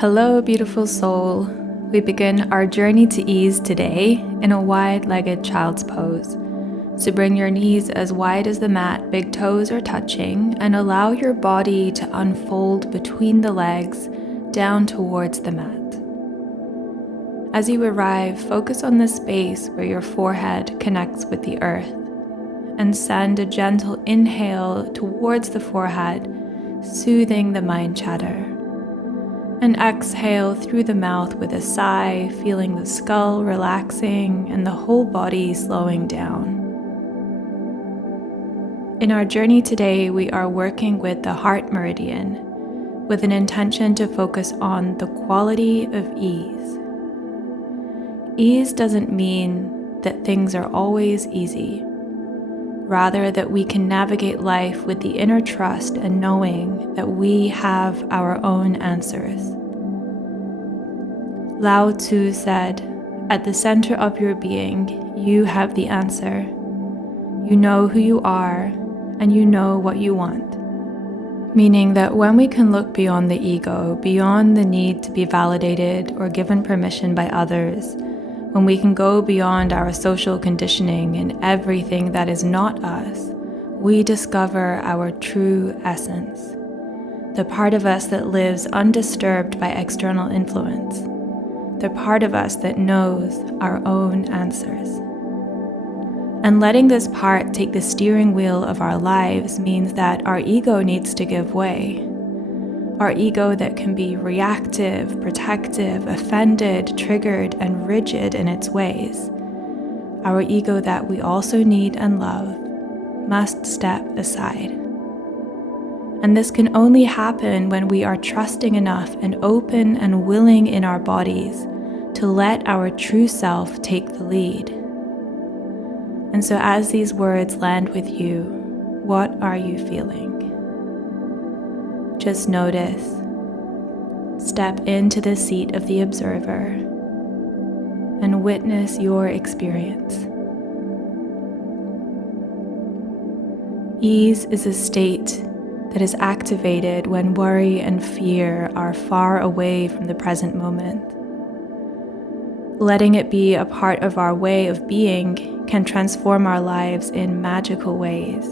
Hello, beautiful soul. We begin our journey to ease today in a wide-legged child's pose. So bring your knees as wide as the mat, big toes are touching, and allow your body to unfold between the legs down towards the mat. As you arrive, focus on the space where your forehead connects with the earth, and send a gentle inhale towards the forehead, soothing the mind chatter. And exhale through the mouth with a sigh, feeling the skull relaxing and the whole body slowing down. In our journey today, we are working with the heart meridian with an intention to focus on the quality of ease. Ease doesn't mean that things are always easy. Rather, that we can navigate life with the inner trust and knowing that we have our own answers. Lao Tzu said, "At the center of your being, you have the answer. You know who you are, and you know what you want." Meaning that when we can look beyond the ego, beyond the need to be validated or given permission by others, when we can go beyond our social conditioning and everything that is not us, we discover our true essence, the part of us that lives undisturbed by external influence, the part of us that knows our own answers. And letting this part take the steering wheel of our lives means that our ego needs to give way. Our ego that can be reactive, protective, offended, triggered, and rigid in its ways. Our ego that we also need and love must step aside. And this can only happen when we are trusting enough and open and willing in our bodies to let our true self take the lead. And so as these words land with you, what are you feeling? Just notice. Step into the seat of the observer and witness your experience. Ease is a state that is activated when worry and fear are far away from the present moment. Letting it be a part of our way of being can transform our lives in magical ways.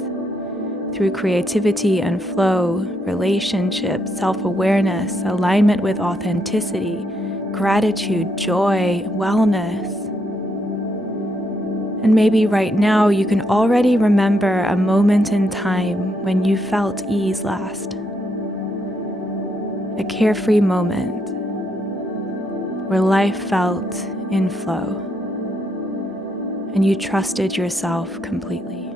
Through creativity and flow, relationships, self-awareness, alignment with authenticity, gratitude, joy, wellness. And maybe right now you can already remember a moment in time when you felt ease last. A carefree moment where life felt in flow and you trusted yourself completely.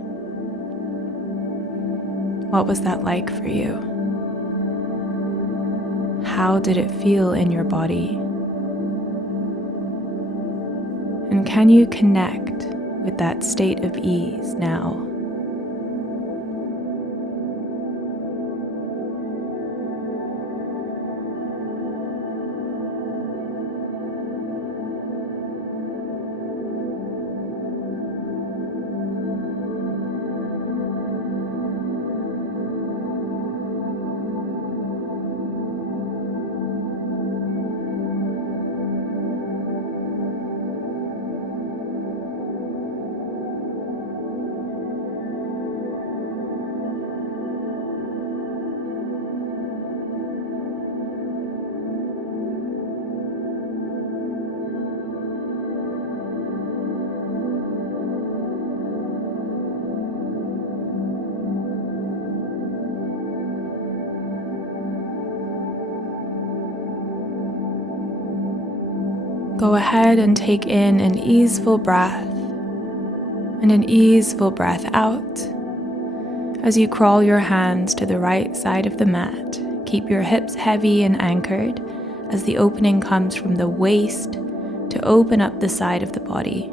What was that like for you? How did it feel in your body? And can you connect with that state of ease now? Go ahead and take in an easeful breath and an easeful breath out. As you crawl your hands to the right side of the mat, keep your hips heavy and anchored as the opening comes from the waist to open up the side of the body.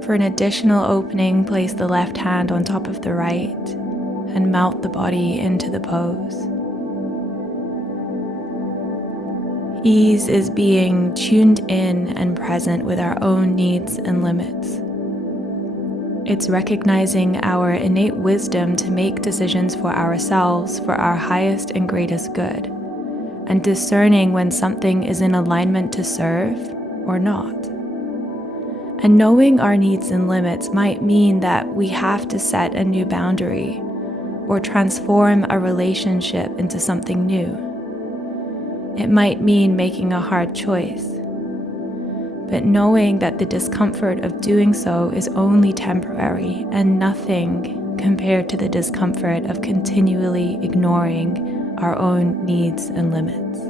For an additional opening, place the left hand on top of the right and melt the body into the pose. Ease is being tuned in and present with our own needs and limits. It's recognizing our innate wisdom to make decisions for ourselves for our highest and greatest good, and discerning when something is in alignment to serve or not. And knowing our needs and limits might mean that we have to set a new boundary or transform a relationship into something new. It might mean making a hard choice, but knowing that the discomfort of doing so is only temporary and nothing compared to the discomfort of continually ignoring our own needs and limits.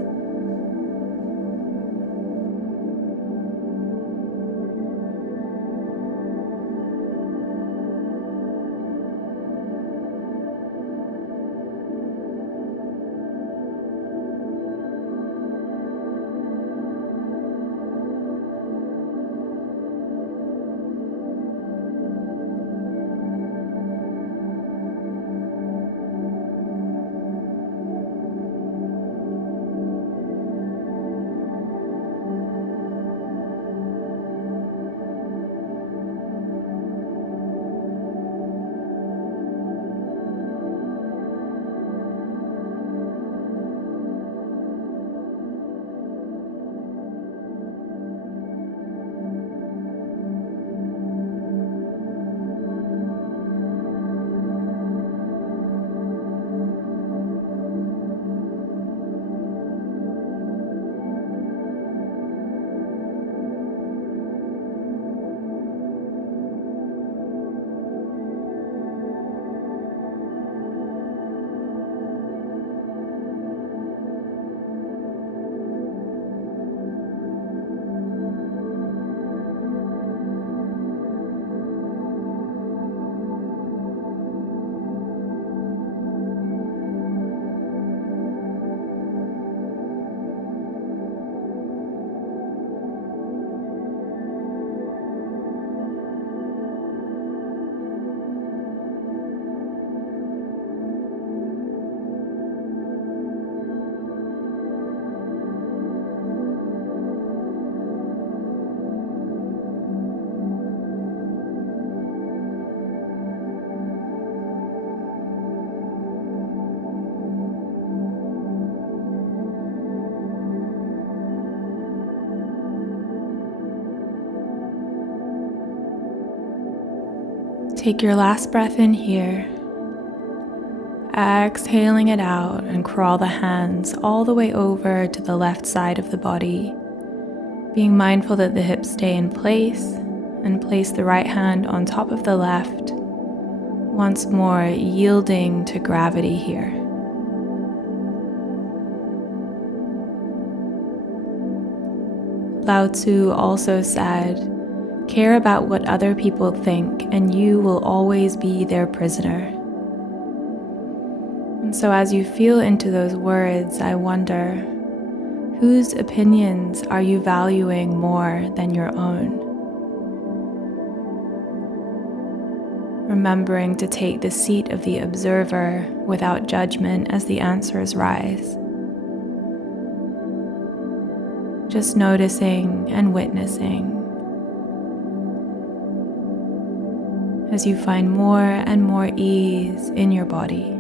Take your last breath in here, exhaling it out, and crawl the hands all the way over to the left side of the body, being mindful that the hips stay in place, and place the right hand on top of the left, once more yielding to gravity here. 𝐂𝐿 also said, "Care about what other people think, and you will always be their prisoner." And so as you feel into those words, I wonder, whose opinions are you valuing more than your own? Remembering to take the seat of the observer without judgment as the answers rise. Just noticing and witnessing as you find more and more ease in your body.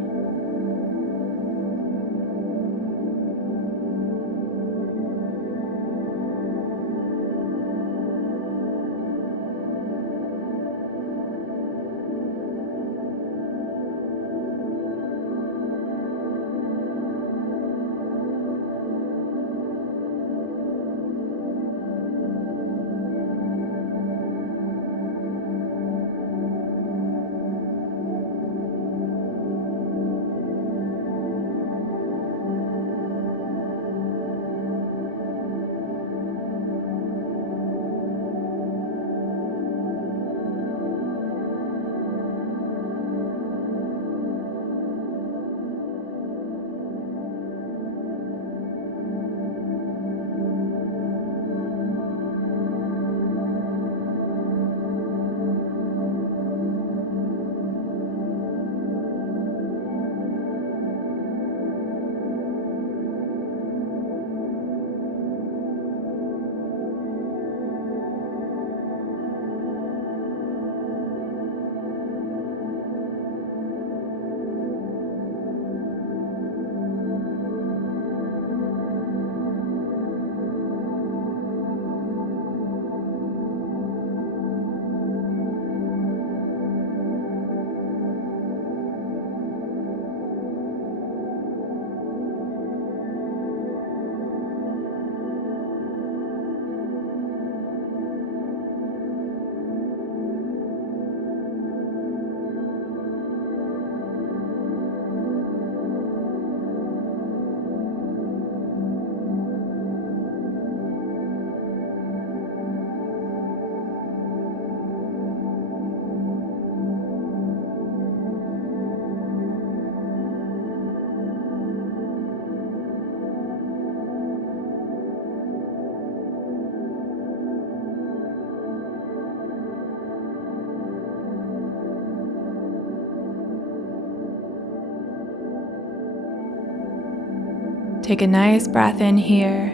Take a nice breath in here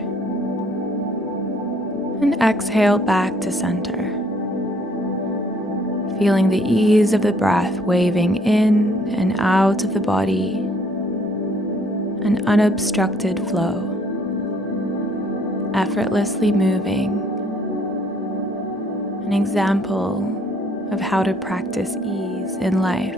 and exhale back to center. Feeling the ease of the breath waving in and out of the body, an unobstructed flow, effortlessly moving, an example of how to practice ease in life.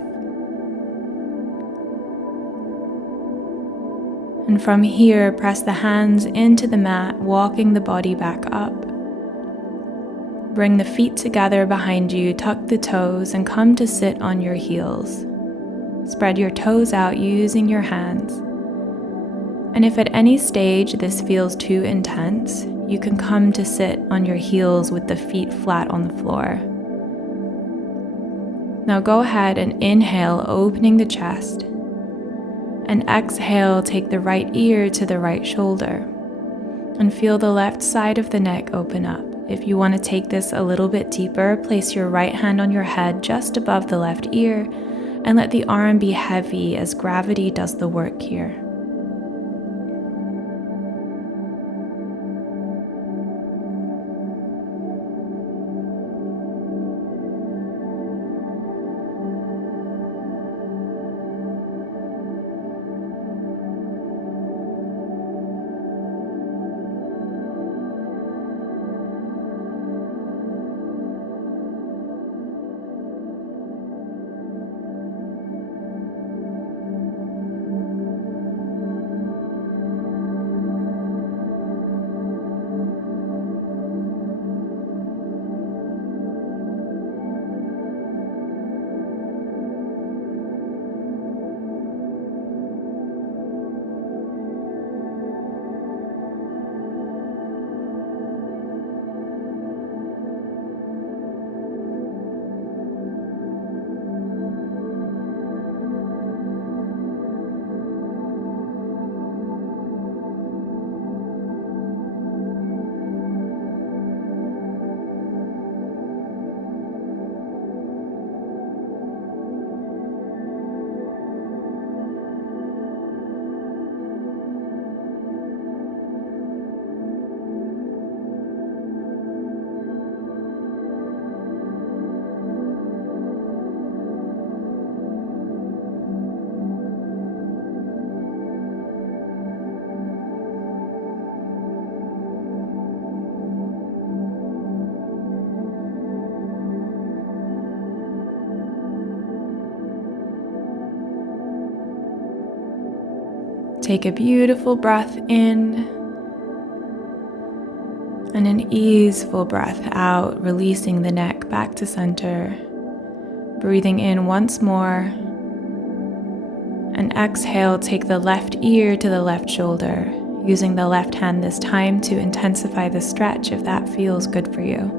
And from here, press the hands into the mat, walking the body back up. Bring the feet together behind you, tuck the toes, and come to sit on your heels. Spread your toes out using your hands. And if at any stage this feels too intense, you can come to sit on your heels with the feet flat on the floor. Now go ahead and inhale, opening the chest. And exhale, take the right ear to the right shoulder. And feel the left side of the neck open up. If you want to take this a little bit deeper, place your right hand on your head just above the left ear and let the arm be heavy as gravity does the work here. Take a beautiful breath in and an easeful breath out, releasing the neck back to center. Breathing in once more. And exhale, take the left ear to the left shoulder, using the left hand this time to intensify the stretch if that feels good for you.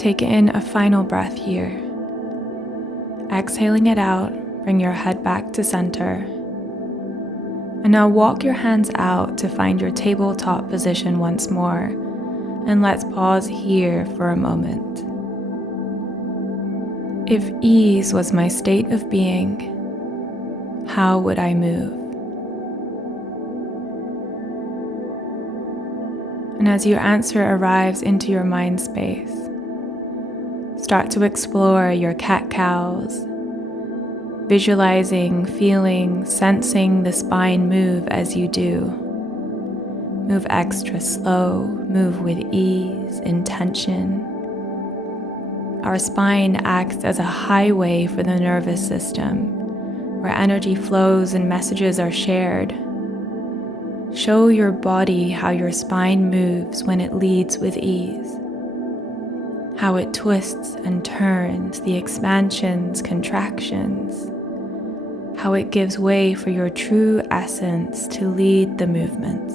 Take in a final breath here. Exhaling it out, bring your head back to center. And now walk your hands out to find your tabletop position once more. And let's pause here for a moment. If ease was my state of being, how would I move? And as your answer arrives into your mind space, start to explore your cat-cows, visualizing, feeling, sensing the spine move as you do. Move extra slow, move with ease, intention. Our spine acts as a highway for the nervous system, where energy flows and messages are shared. Show your body how your spine moves when it leads with ease. How it twists and turns, the expansions, contractions. How it gives way for your true essence to lead the movements.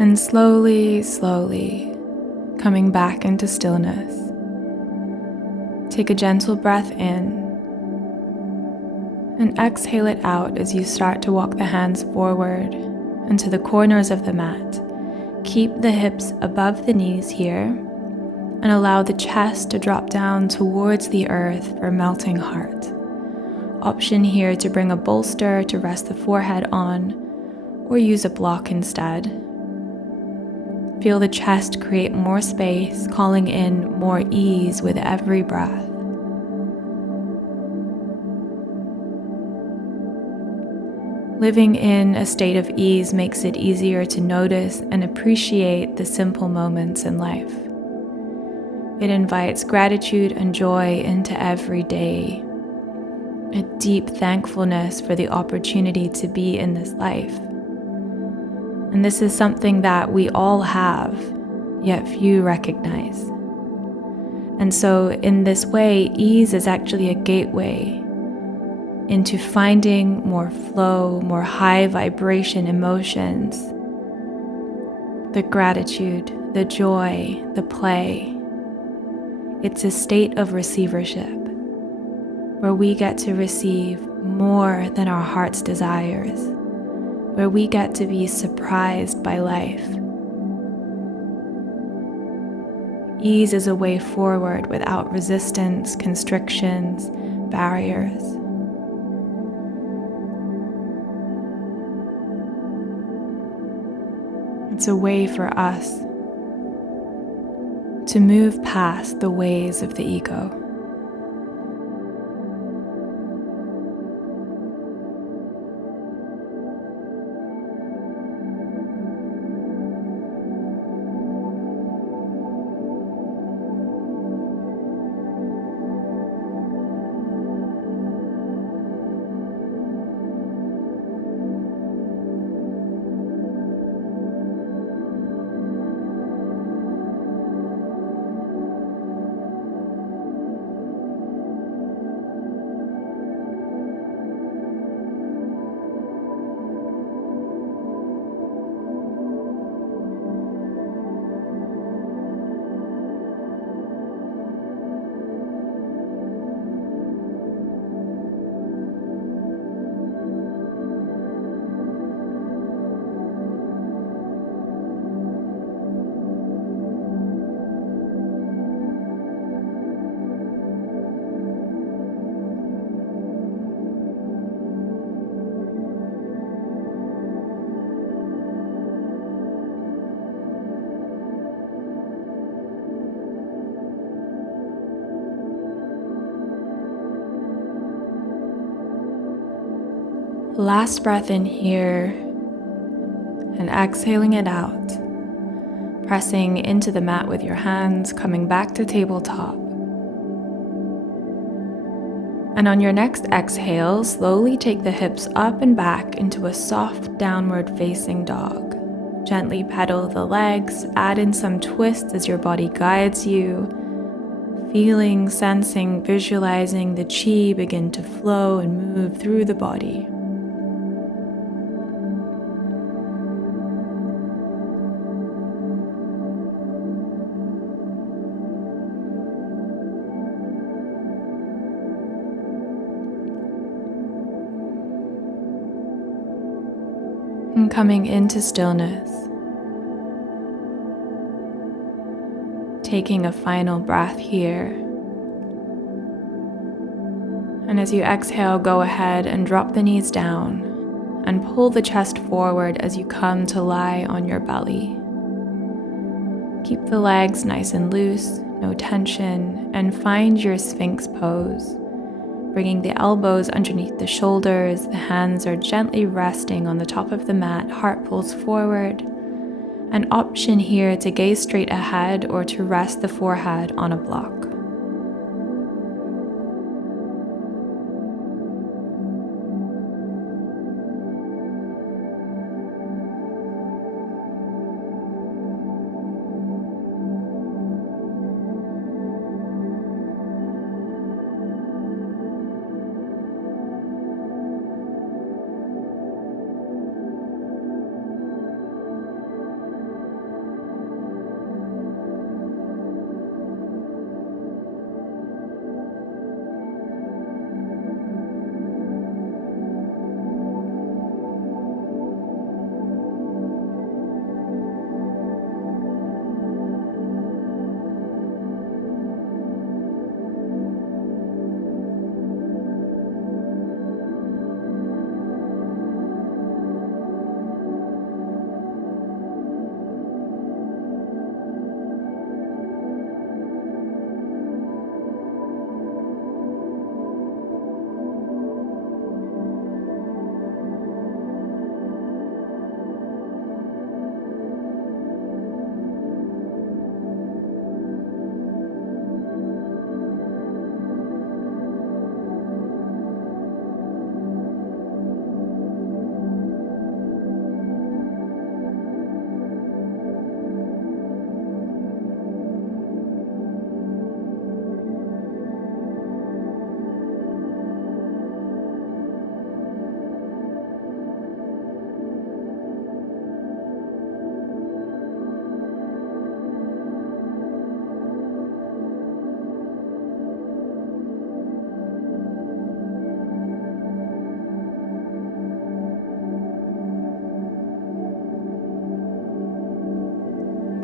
And slowly, slowly, coming back into stillness, take a gentle breath in and exhale it out as you start to walk the hands forward into the corners of the mat. Keep the hips above the knees here and allow the chest to drop down towards the earth for melting heart. Option here to bring a bolster to rest the forehead on or use a block instead. Feel the chest create more space, calling in more ease with every breath. Living in a state of ease makes it easier to notice and appreciate the simple moments in life. It invites gratitude and joy into every day, a deep thankfulness for the opportunity to be in this life. And this is something that we all have, yet few recognize. And so in this way, ease is actually a gateway into finding more flow, more high vibration emotions, the gratitude, the joy, the play. It's a state of receivership where we get to receive more than our heart's desires, where we get to be surprised by life. Ease is a way forward without resistance, constrictions, barriers. It's a way for us to move past the ways of the ego. Last breath in here and exhaling it out, pressing into the mat with your hands, coming back to tabletop. And on your next exhale, slowly take the hips up and back into a soft downward facing dog. Gently pedal the legs, add in some twists as your body guides you, feeling, sensing, visualizing the chi begin to flow and move through the body. And coming into stillness, taking a final breath here. And as you exhale, go ahead and drop the knees down and pull the chest forward as you come to lie on your belly. Keep the legs nice and loose, no tension, and find your Sphinx pose. Bringing the elbows underneath the shoulders, the hands are gently resting on the top of the mat, heart pulls forward. An option here to gaze straight ahead or to rest the forehead on a block.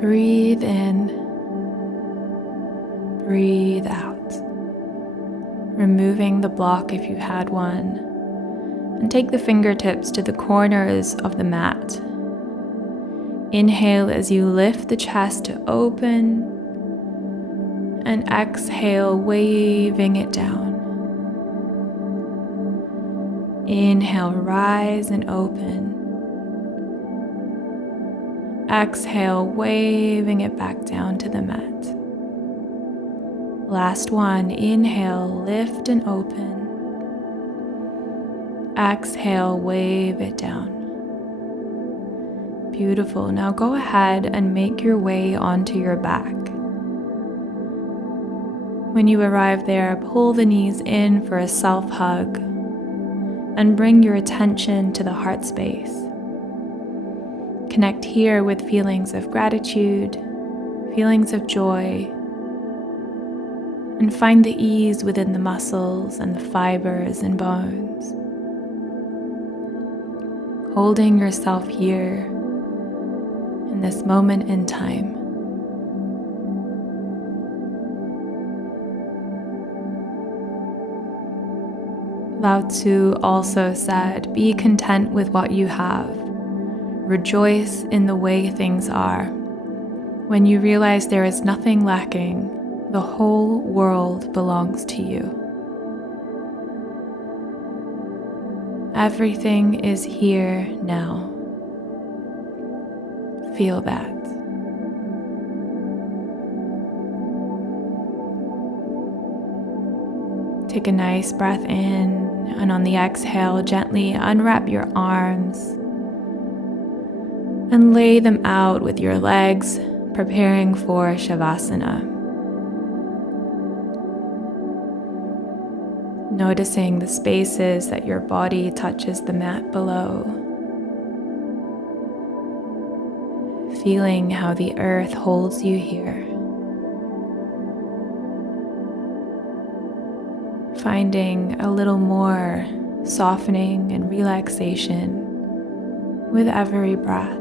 Breathe in, breathe out, removing the block if you had one, and take the fingertips to the corners of the mat. Inhale as you lift the chest to open, and exhale, waving it down. Inhale, rise and open. Exhale, waving it back down to the mat. Last one, inhale, lift and open. Exhale, wave it down. Beautiful. Now go ahead and make your way onto your back. When you arrive there, pull the knees in for a self-hug and bring your attention to the heart space. Connect here with feelings of gratitude, feelings of joy, and find the ease within the muscles and the fibers and bones. Holding yourself here in this moment in time. 𝐓𝐿 also said, "Be content with what you have. Rejoice in the way things are. When you realize there is nothing lacking, the whole world belongs to you." Everything is here now. Feel that. Take a nice breath in, and on the exhale, gently unwrap your arms and lay them out with your legs, preparing for Shavasana. Noticing the spaces that your body touches the mat below. Feeling how the earth holds you here. Finding a little more softening and relaxation with every breath.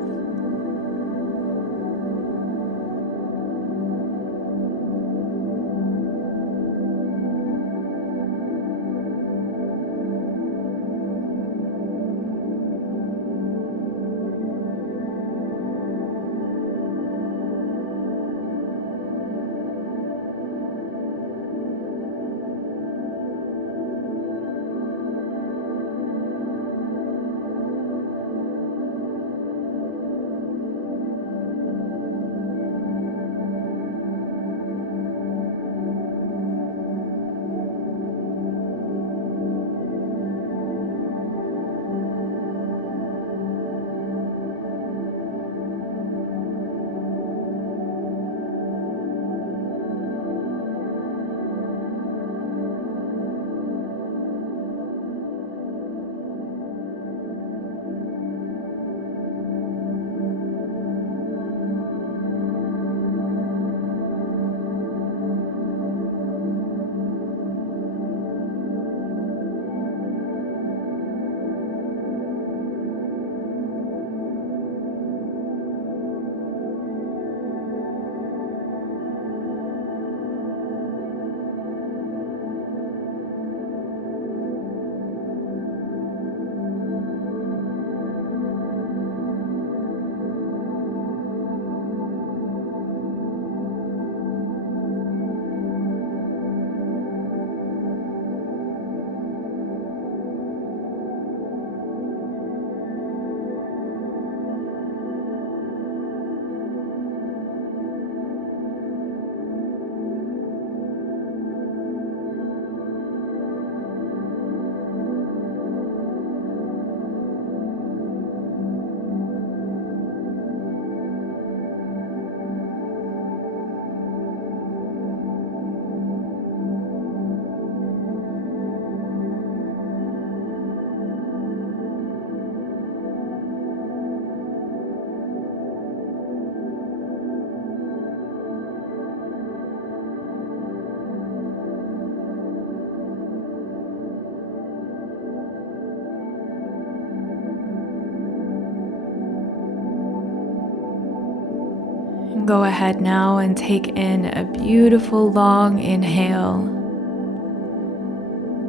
Go ahead now and take in a beautiful long inhale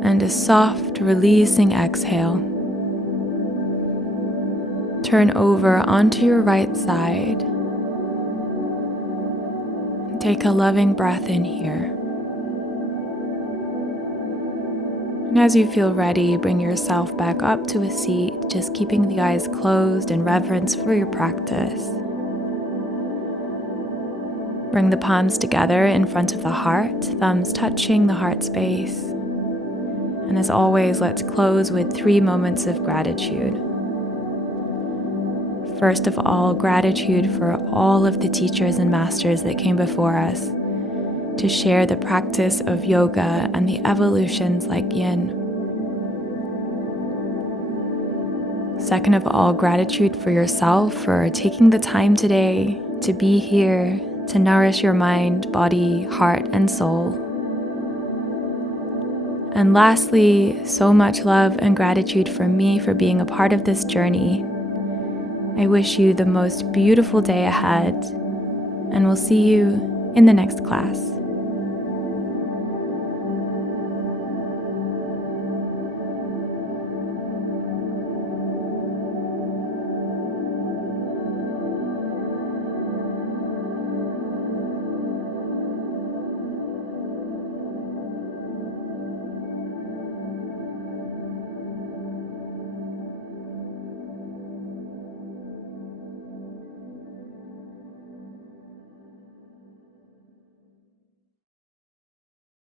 and a soft releasing exhale. Turn over onto your right side. Take a loving breath in here. And as you feel ready, bring yourself back up to a seat, just keeping the eyes closed in reverence for your practice. Bring the palms together in front of the heart, thumbs touching the heart space. And as always, let's close with 3 moments of gratitude. First of all, gratitude for all of the teachers and masters that came before us to share the practice of yoga and the evolutions like yin. Second of all, gratitude for yourself for taking the time today to be here, to nourish your mind, body, heart, and soul. And lastly, so much love and gratitude from me for being a part of this journey. I wish you the most beautiful day ahead, and we'll see you in the next class.